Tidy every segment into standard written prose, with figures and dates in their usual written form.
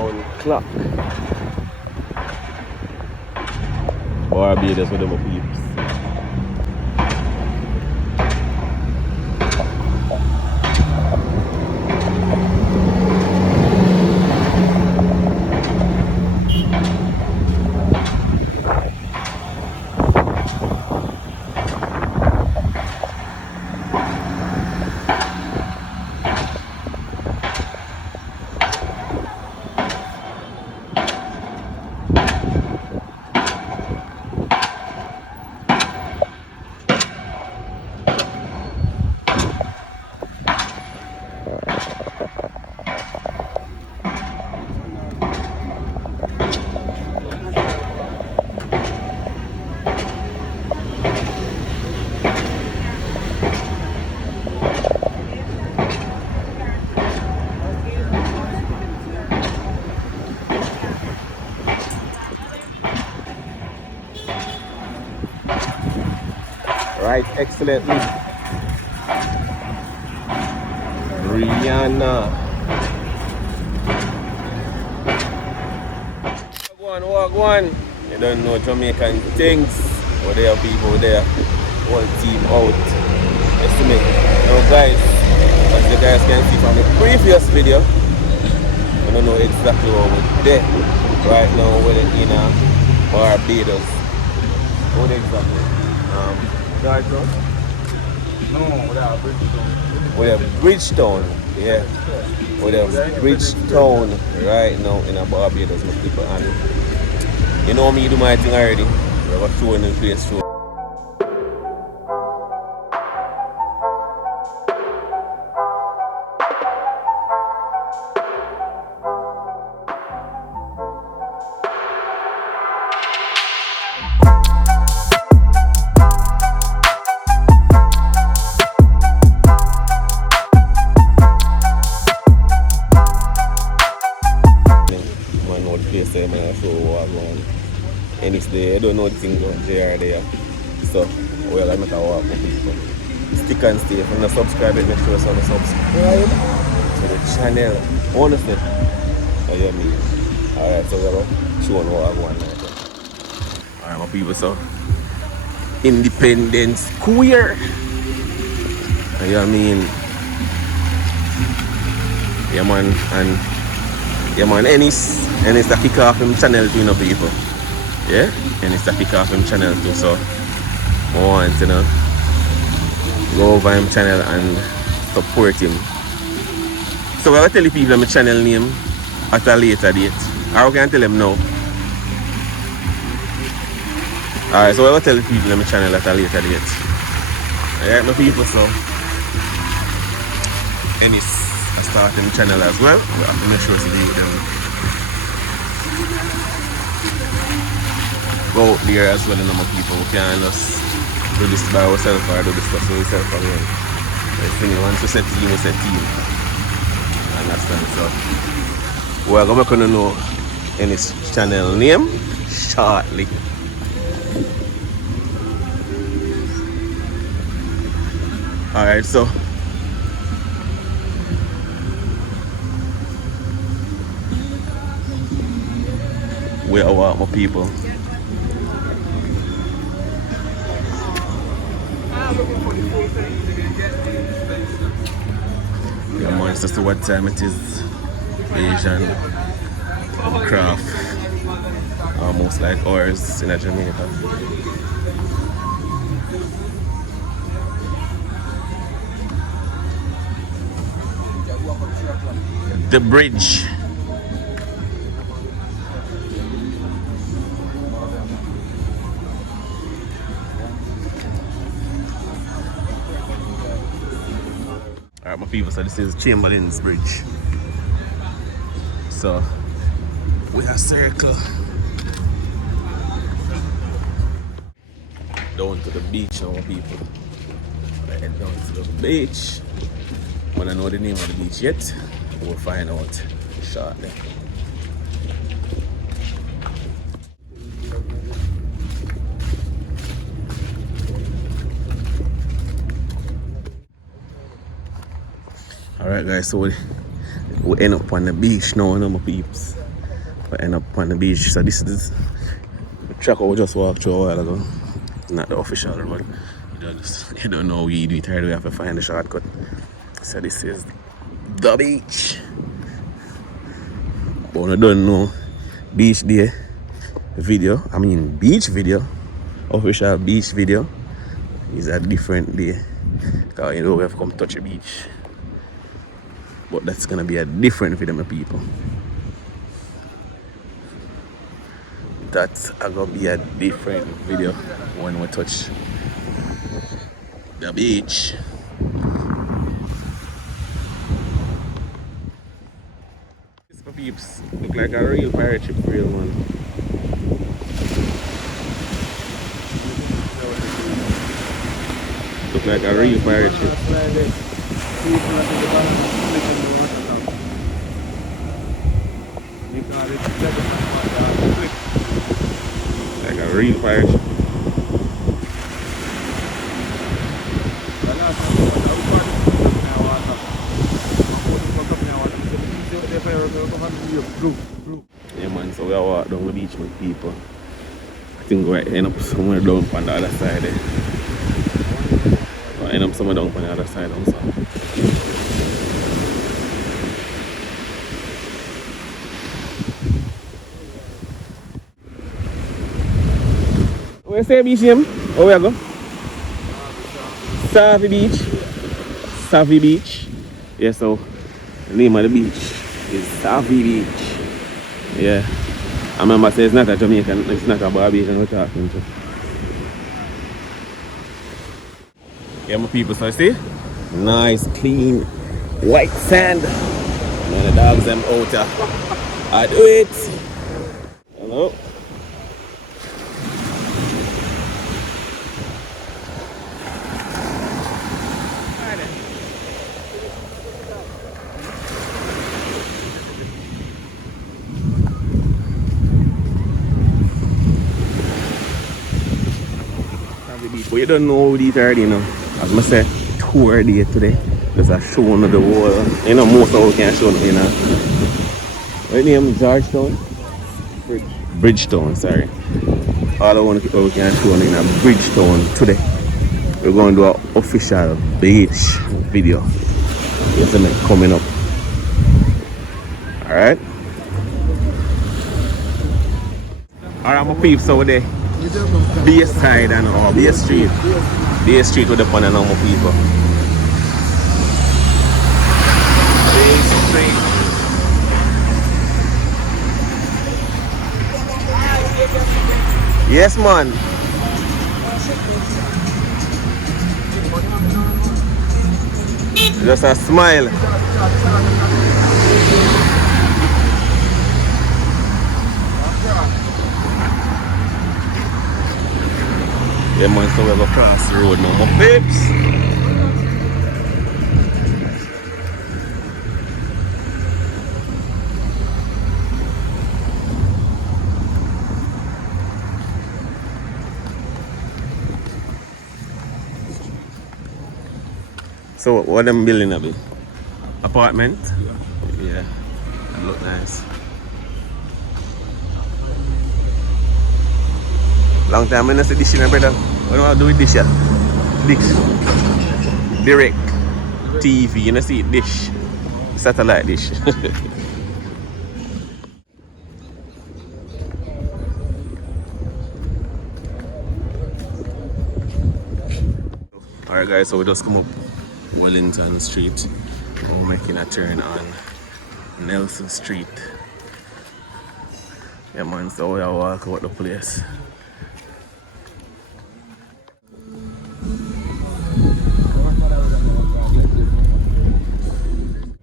Bridgetown clock. Barbados with them peeps. Right, excellently. Rihanna. Walk one. You don't know Jamaican things. But there are people there. Whole team out. Estimate. Now guys, as you guys can see from the previous video, I don't know exactly what we're there. Right now we're in Barbados. What exactly? Dark Road? No, we have Bridgetown. We have Bridgetown, yeah. We have Bridgetown right now in a Barbados, my people. And you know me, do my thing already. We have a show in the place show. And it's there, I don't know the things on there. So, well, I'm not a walk with people. Stick and stay. If you're not subscribed, make sure you're subscribe to the channel. Honestly. So, yeah, me. Alright, so we're going to show you what I want now. Alright, my people, so Independence Square. You know what I mean? Yeah, man, and yeah, man, Ennis to kick off him channel to, you know, people. Yeah, and it's a kick off him channel too, so I want to, you know, go over him channel and support him. So I will tell the people my channel name at a later date. Or I can tell them now. Alright, so I will tell the people my channel at a later date. Alright, my people, so and it's a starting channel as well. We have to make sure to do them. Go out there as well, you know, my people. We can't just do this by ourselves or do this for ourselves alone. I think once we set team, we set team. Understand? So we're going to know in his channel name shortly. Alright, so we are what, my people. Yeah, man, it's just what time it is. Asian craft, almost like ours in Jamaica. The bridge. Alright, my people, so this is Chamberlain's Bridge. So we have circle down to the beach now, my people. I head down to the beach. When I know the name of the beach yet, we'll find out shortly. Alright guys, so we end up on the beach now, my peeps. We end up on the beach. So this is the track we just walked through a while ago. Not the official road. You don't know we do it hard, we have to find the shortcut. So this is the beach. But I don't know beach day video. I mean beach video. Official beach video is a different day. Because you know we have to come touch the beach. But that's gonna be a different video, my people. That's gonna be a different video when we touch the beach. This for peeps look like a real pirate ship for real, man. Look like a real pirate ship. Like a real pirate ship. Yeah man, so we are walking down the beach with people. I think we end up somewhere down on the other side there. We'll end up somewhere down on the other side also. Where's the beach name? Where we are go? Savvy Beach. Savvy Beach. Yeah, so the name of the beach is Savvy Beach. Yeah. I remember saying it's not a Jamaican, it's not a Barbadian we're talking to. Yeah, my people, so you see? Nice, clean, white sand. And the dogs them out here. I do it. Hello. But you don't know these already, you know. As I said, tour day today. There's a show on the wall. You know, most of us can show you know. What name? Georgetown? Bridgetown, sorry. All I want to can show you in Bridgetown today. We're going to do an official beach video. You see me coming up. Alright? Alright, my peeps over there. Bay side and or Bay Street. Bay Street with the fun and all my people. Bay Street. Yes man. Just a smile. Yeah man, so we're gonna cross the road now, my babes. So what them building up? Apartment? Yeah. That look nice. Long time I don't see dish, my brother. What do I do with dish? Dish. Direct. TV, you know see it, dish. Satellite dish. Alright guys, so we just come up Wellington Street. We're making a turn on Nelson Street. Yeah man, so we are walking about the place.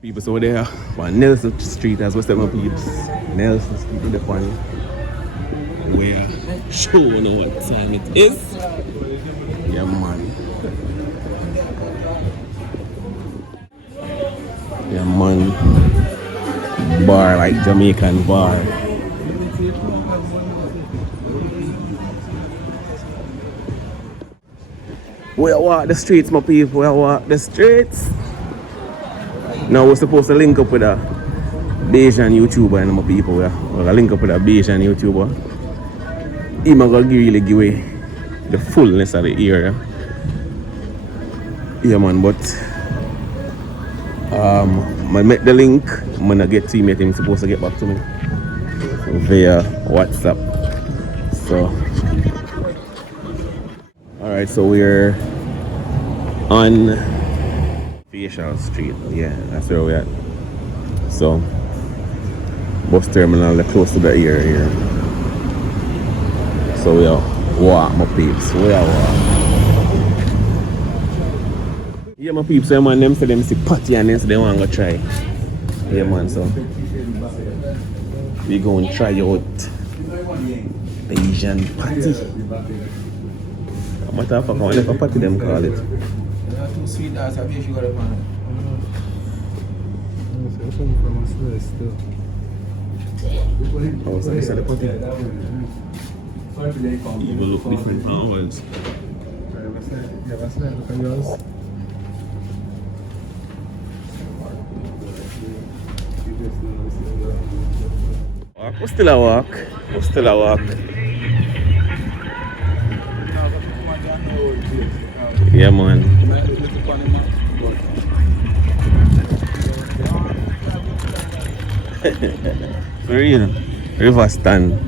People so there on Nelson Street, as we say my peeps. Nelson Street in the corner. We are showing what time it is. Yeah man. Yeah man. Bar like Jamaican bar. We walk the streets, my people. We walk the streets. Now we're supposed to link up with Bayesian YouTuber and my people. I link up with a Bayesian YouTuber. He's going to really give away the fullness of the area. Yeah, man, but I met the link. I'm going to get to him. He's supposed to get back to me via WhatsApp. So, alright, so we're on Facial Street. Yeah, that's where we're at. So, bus terminal, they're close to the area here. So we are walk, my peeps. We are walk. Yeah, my peeps, so man, them say them see patty and them say they want to go try. Yeah, man, so we go and try out Asian patty. Matter of fact, I wonder if a patty them call it. Too sweet as I wish you got it, man. Oh, so this is the patty. It will look different from ours. We're still a walk. We're still a walk. Yeah, man. For real. River stand.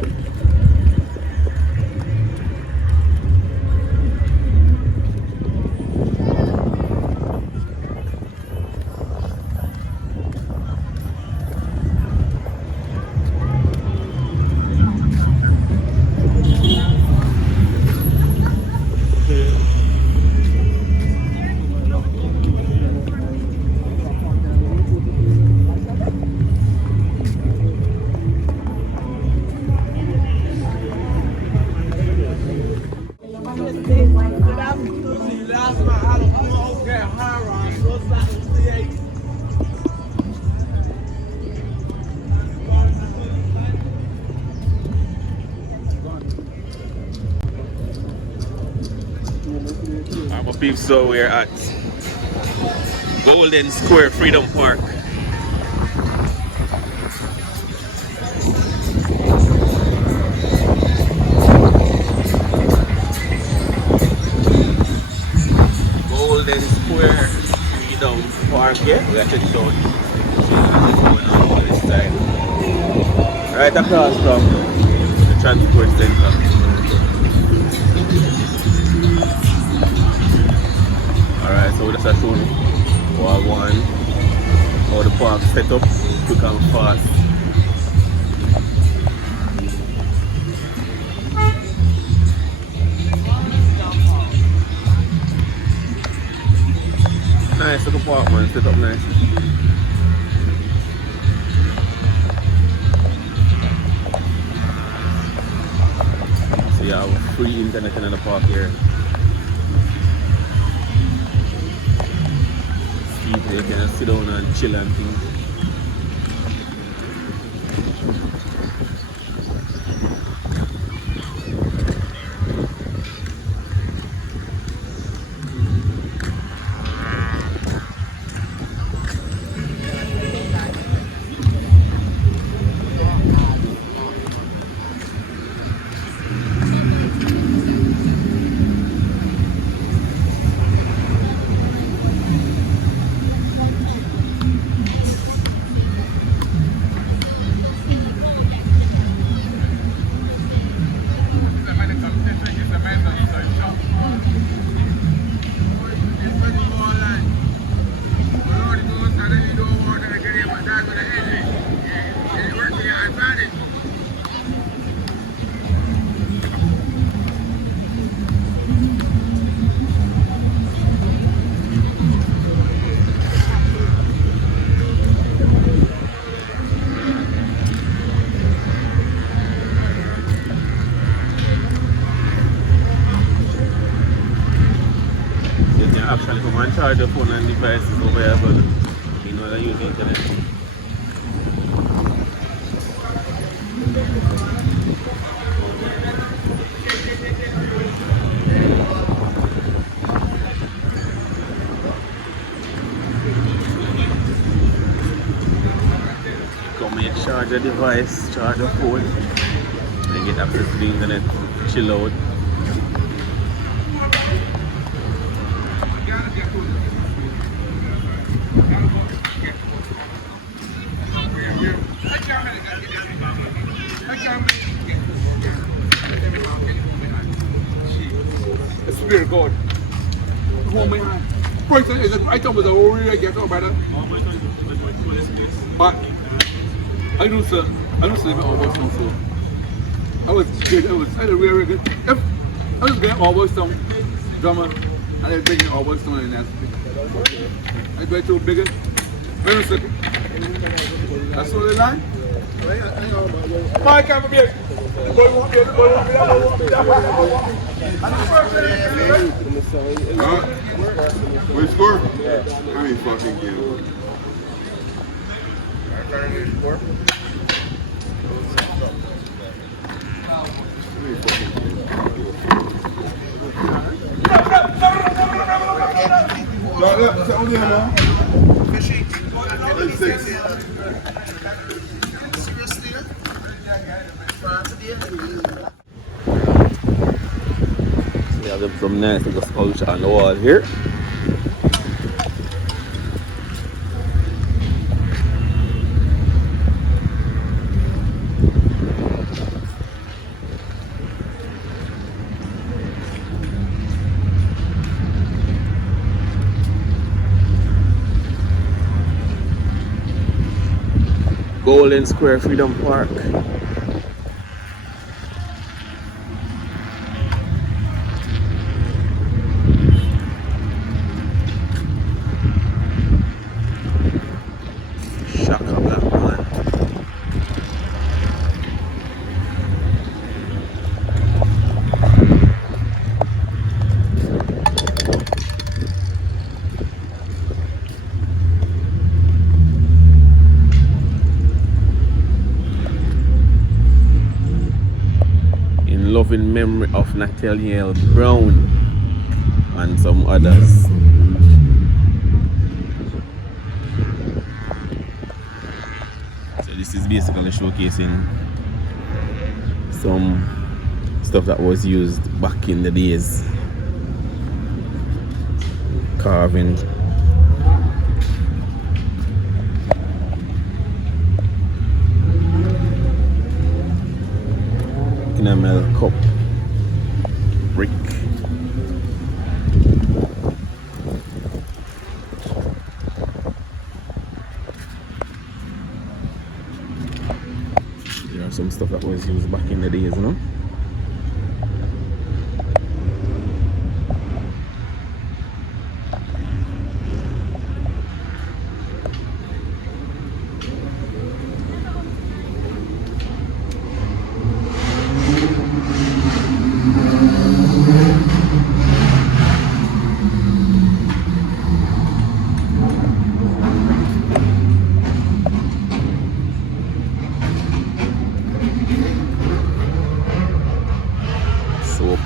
So we're at Golden Square Freedom Park. Golden Square Freedom Park, yeah? We got to check it out. What's going on this side. Right across from the transport center. Alright, so that's a show for one. How the park set up, quick and fast. Nice little park, man, set up nice. So you have free internet in the park here. You can sit down and chill and things. Actually come and charge your phone and devices over here, but you know that you use the internet. Charge a device, charge a phone, and get access to the internet, chill out. It's very good. Home man. First thing is that I thought was a really get over better. But I don't sleep at all so I was good, I had a really good I was getting almost some drama and I was taking almost some and that's I got too bigger. Wait a second. That's all the line? My camera here. The boy won't be there, the boy won't be there. We score? Let me fucking get it. We have some nice little sculpture on the wall here. Golden Square Freedom Park. Shaka Black Man. In loving memory of Nathaniel Brown and some others. So this is basically showcasing some stuff that was used back in the days. Carving. Enamel cup. Brick. There are some stuff that was used back in the days, you know? Soap.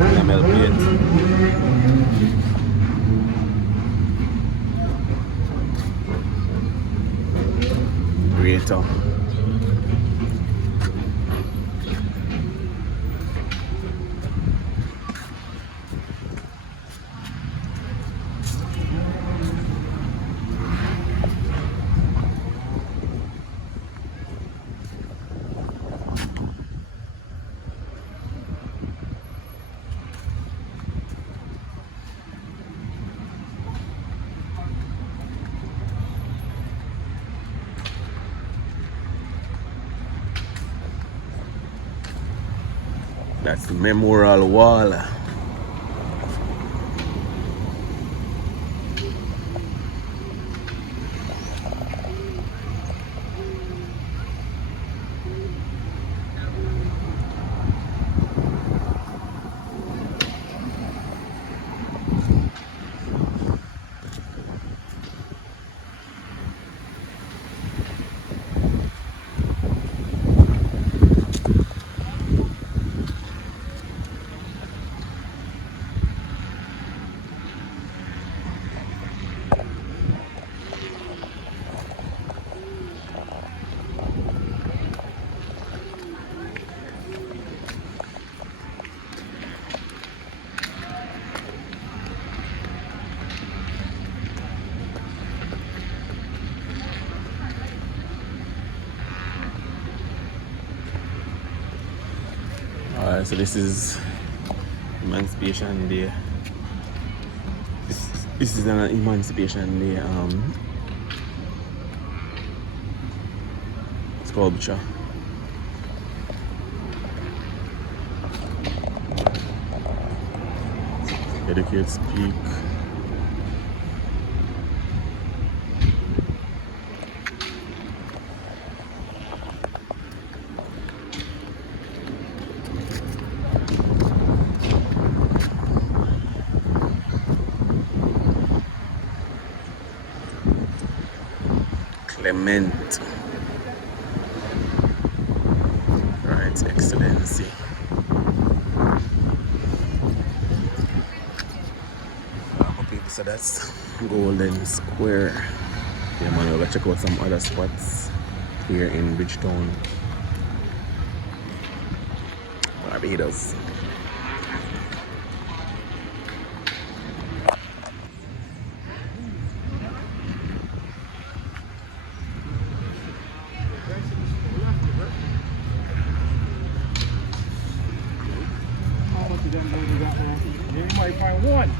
Enamel paint. Greater. That's the memorial wall. So this is Emancipation Day. This is an Emancipation Day sculpture. Educates Peak. Clement. Right, Excellency. So that's Golden Square. Yeah man, we're gonna check out some other spots here in Bridgetown, Barbados. You might find one.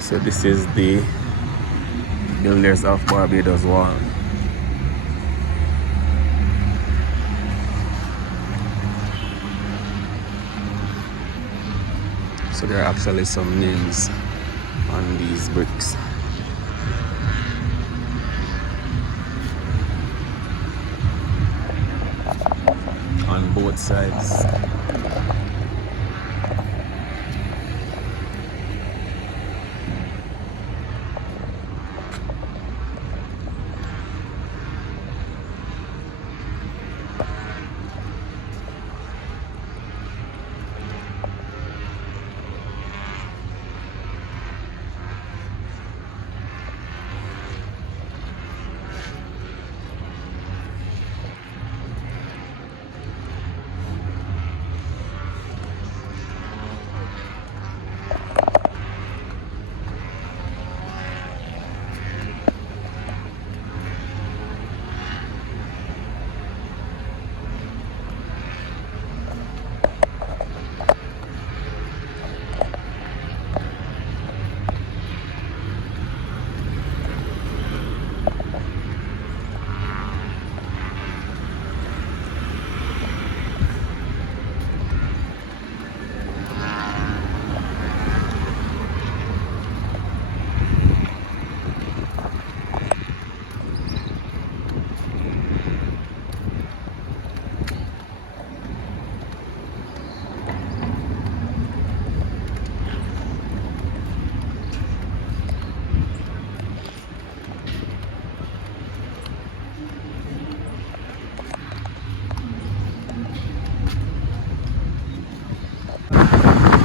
So this is the Builders of Barbados wall. So there are actually some names on these bricks. On both sides.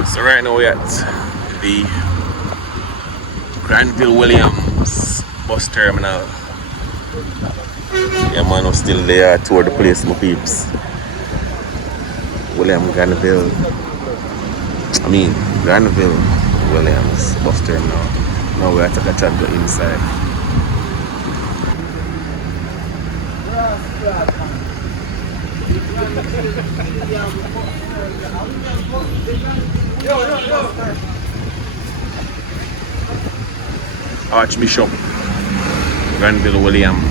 So right now we're at the Granville Williams bus terminal. Yeah man, we're still there, tour the place, my peeps. Granville Williams bus terminal. Now we're at a chat go inside. Archbishop Granville Williams.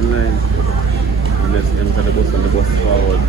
in line. And let's enter the bus and the bus forward.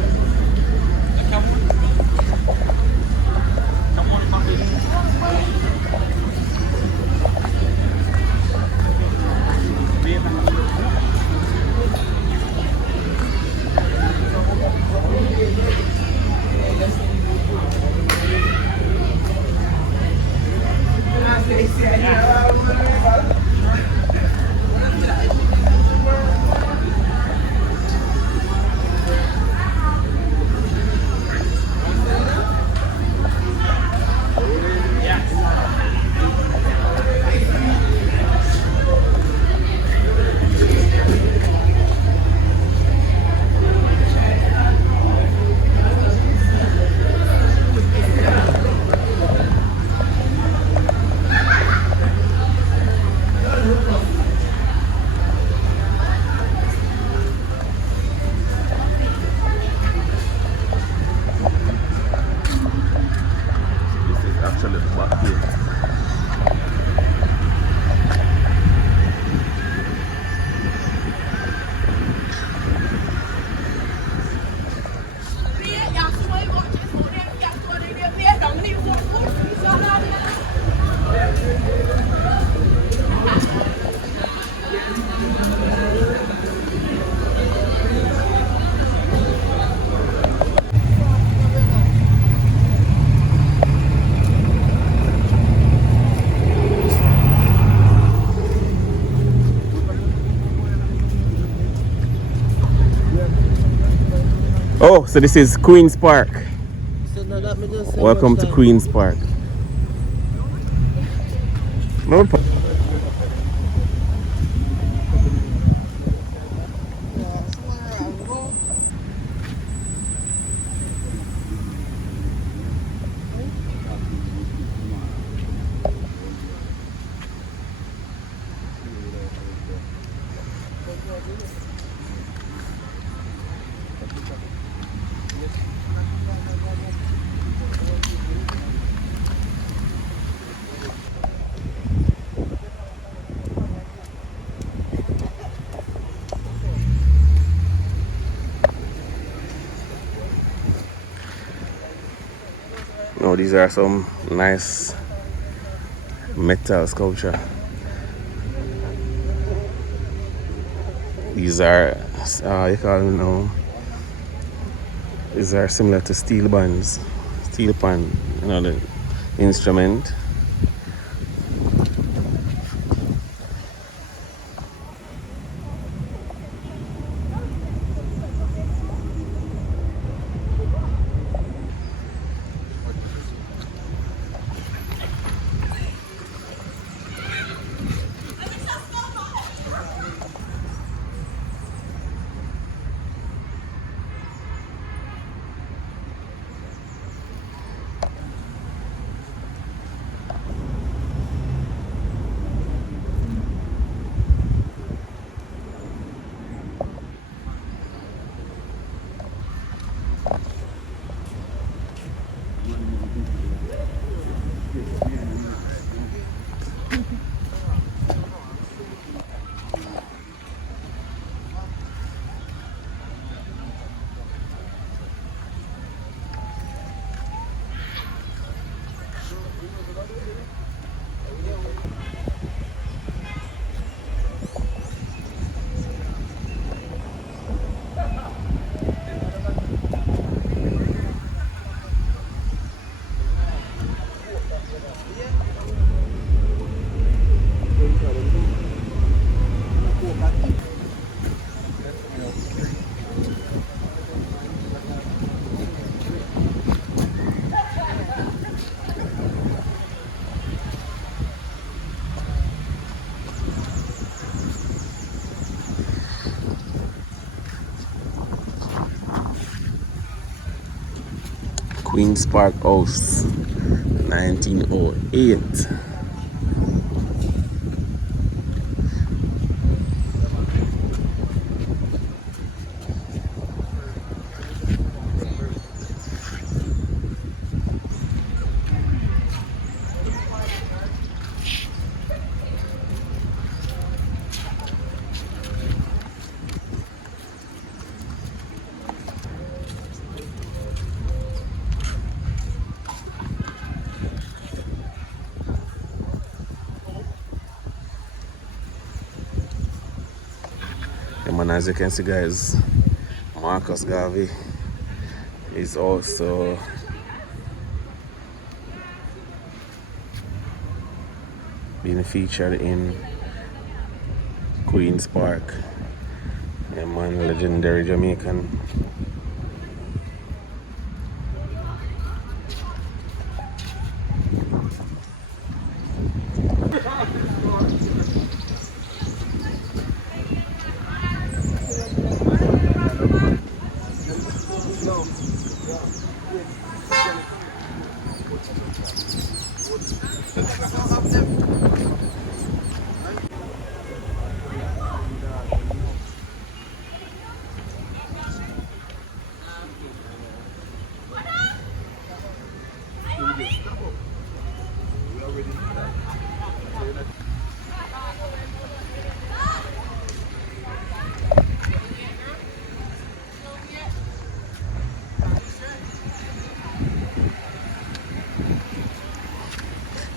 Oh, so this is Queen's Park. Welcome to Queen's Park. No. No, these are some nice metal sculpture. These are, you call them now, these are similar to steel bands, steel pan, you know, the instrument. Queen's Park House, 1908. And as you can see, guys, Marcus Garvey is also being featured in Queen's Park. Yeah, man, legendary Jamaican.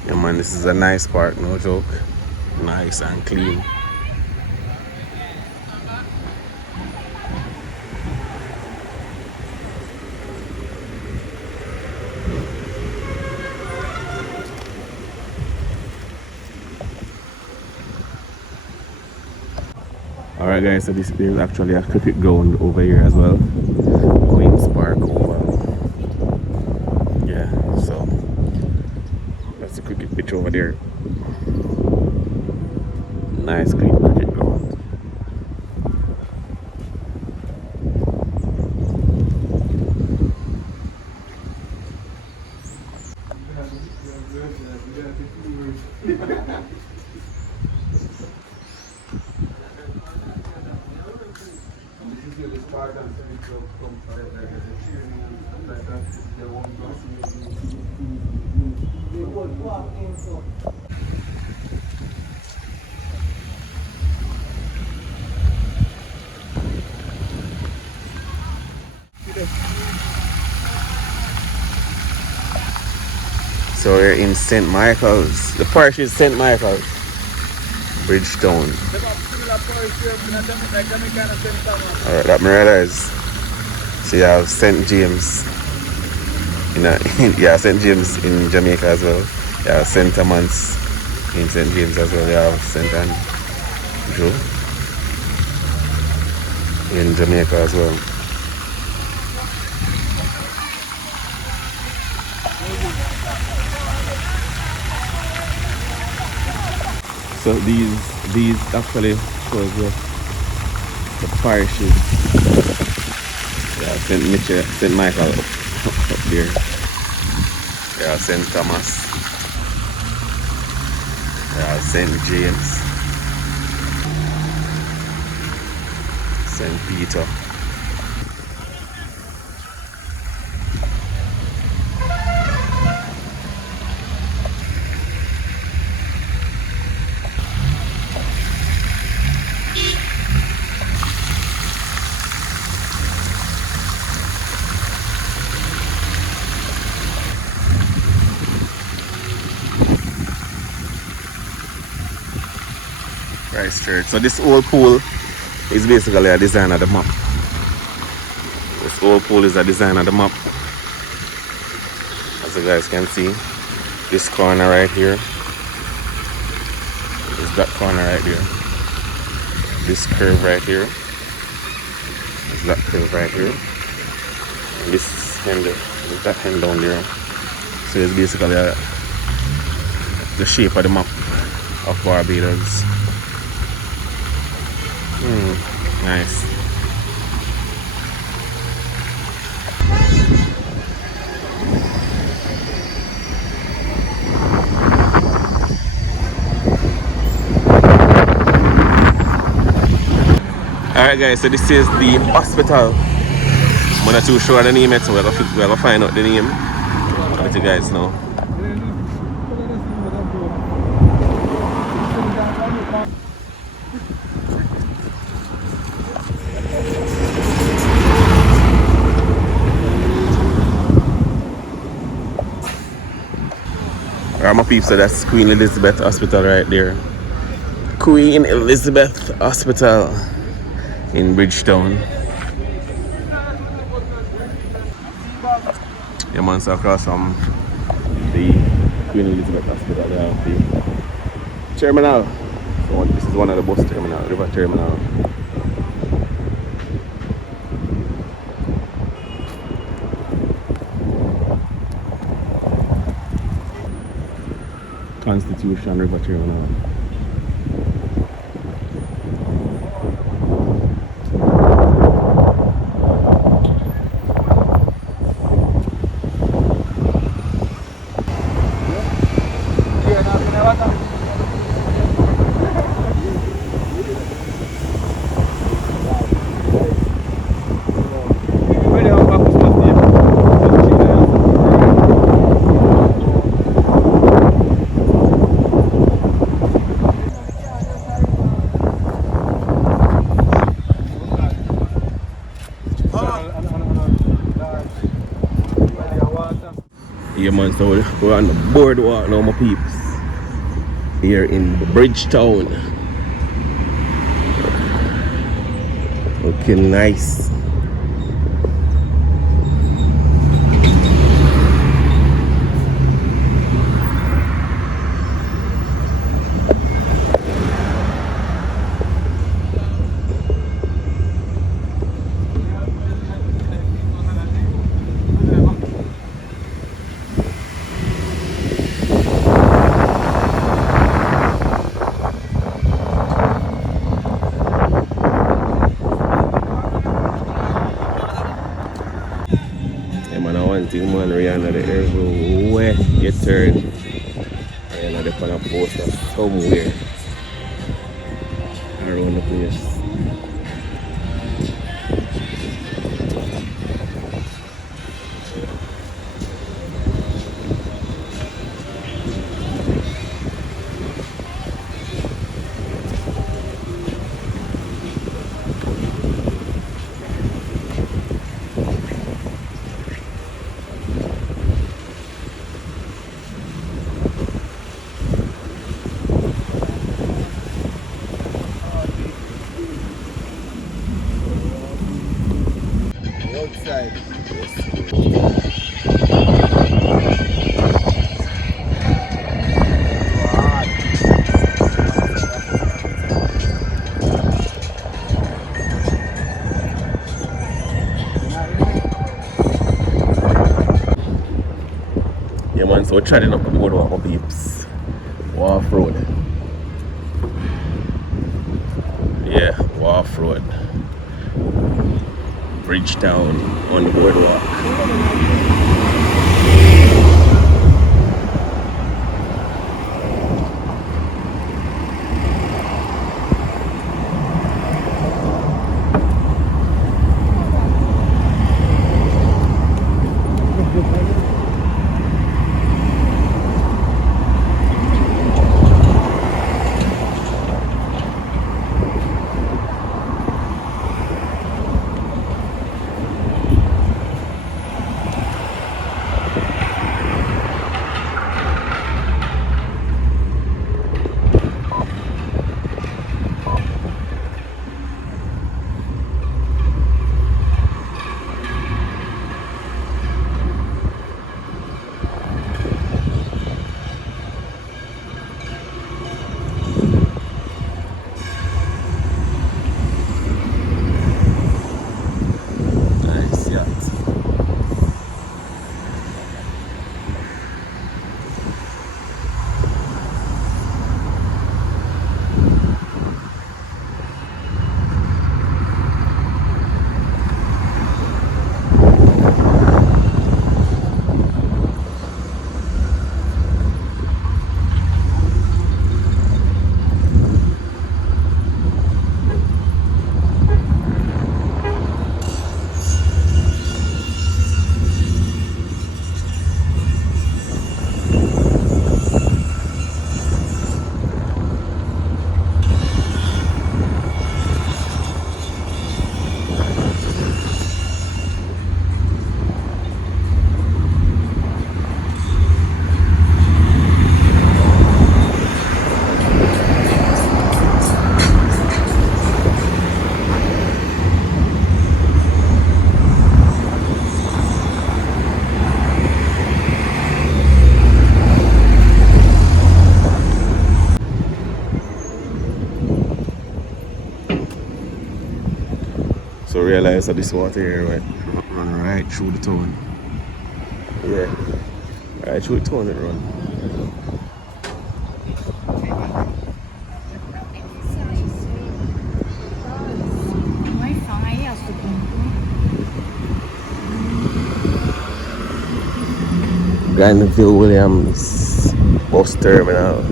Yeah, man, this is a nice park, no joke. Nice and clean. Alright guys, so this is actually a cricket ground over here as well. Queen's Park over. Yeah, so that's the cricket pitch over there. Nice clean cricket ground. So we're in St. Michael's. The parish is St. Michael's, Bridgetown. Alright, that me realize. So you have St. James. Yeah, St. James in Jamaica as well. You have St. Thomas in St. James as well. You have St. Andrew in Jamaica as well. So these actually shows the parishes. Yeah, St. Michael up there. Yeah, St. Thomas. Yeah, St. James. St. Peter. Church. So this old pool is basically a design of the map. This old pool is a design of the map. As you guys can see, this corner right here is that corner right there. This curve right here is that curve right here. And this end is that end down there. So it's basically the shape of the map of Barbados. Nice. Alright guys, so this is the hospital. I'm not too sure of the name yet, so we're gonna find out the name. I'll let you guys know. Alright, my peeps, so that's Queen Elizabeth Hospital right there. Queen Elizabeth Hospital. in Bridgetown. Yeah, man, so across from the Queen Elizabeth Hospital, they have the terminal. So this is one of the bus terminal, river terminal. Constitution River Terminal. Yeah, man, so we're on the boardwalk now, my peeps. Here in Bridgetown. Looking nice. One thing, man, Rihanna, the everywhere you turn, Rihanna, they put a poster somewhere around the place. Outside. Yeah, man, so we're treading up the boardwalk, my peeps. Wharf Road. Yeah, Wharf Road. Bridgetown on the boardwalk. guys, so this water here run right through the town. Yeah. Right through the town it run. Granville Williams bus terminal.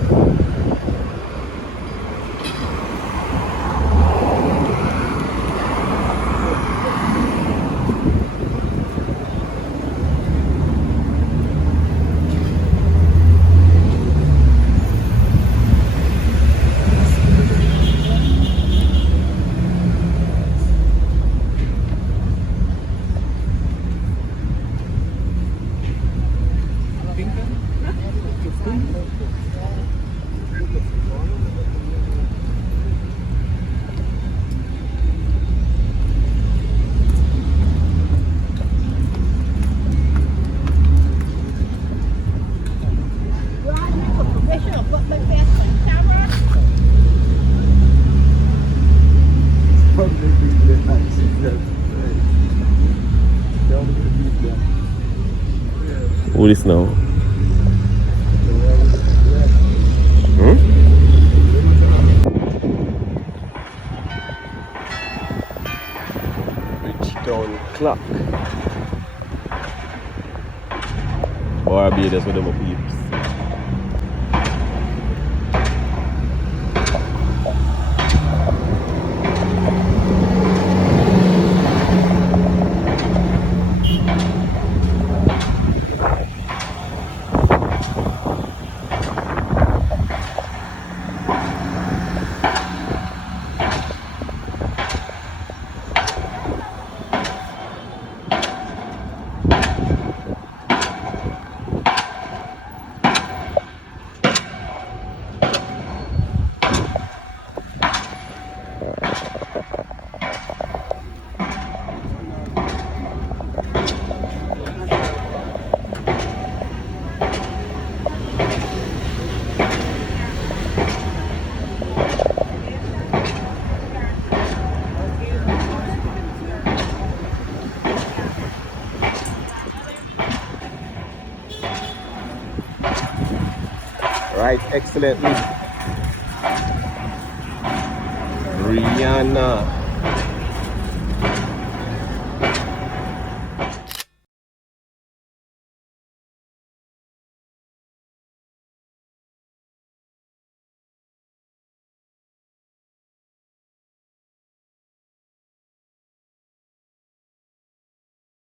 Who is now? Bridgetown clock. Barbados with them peeps. Right, excellently. Rihanna.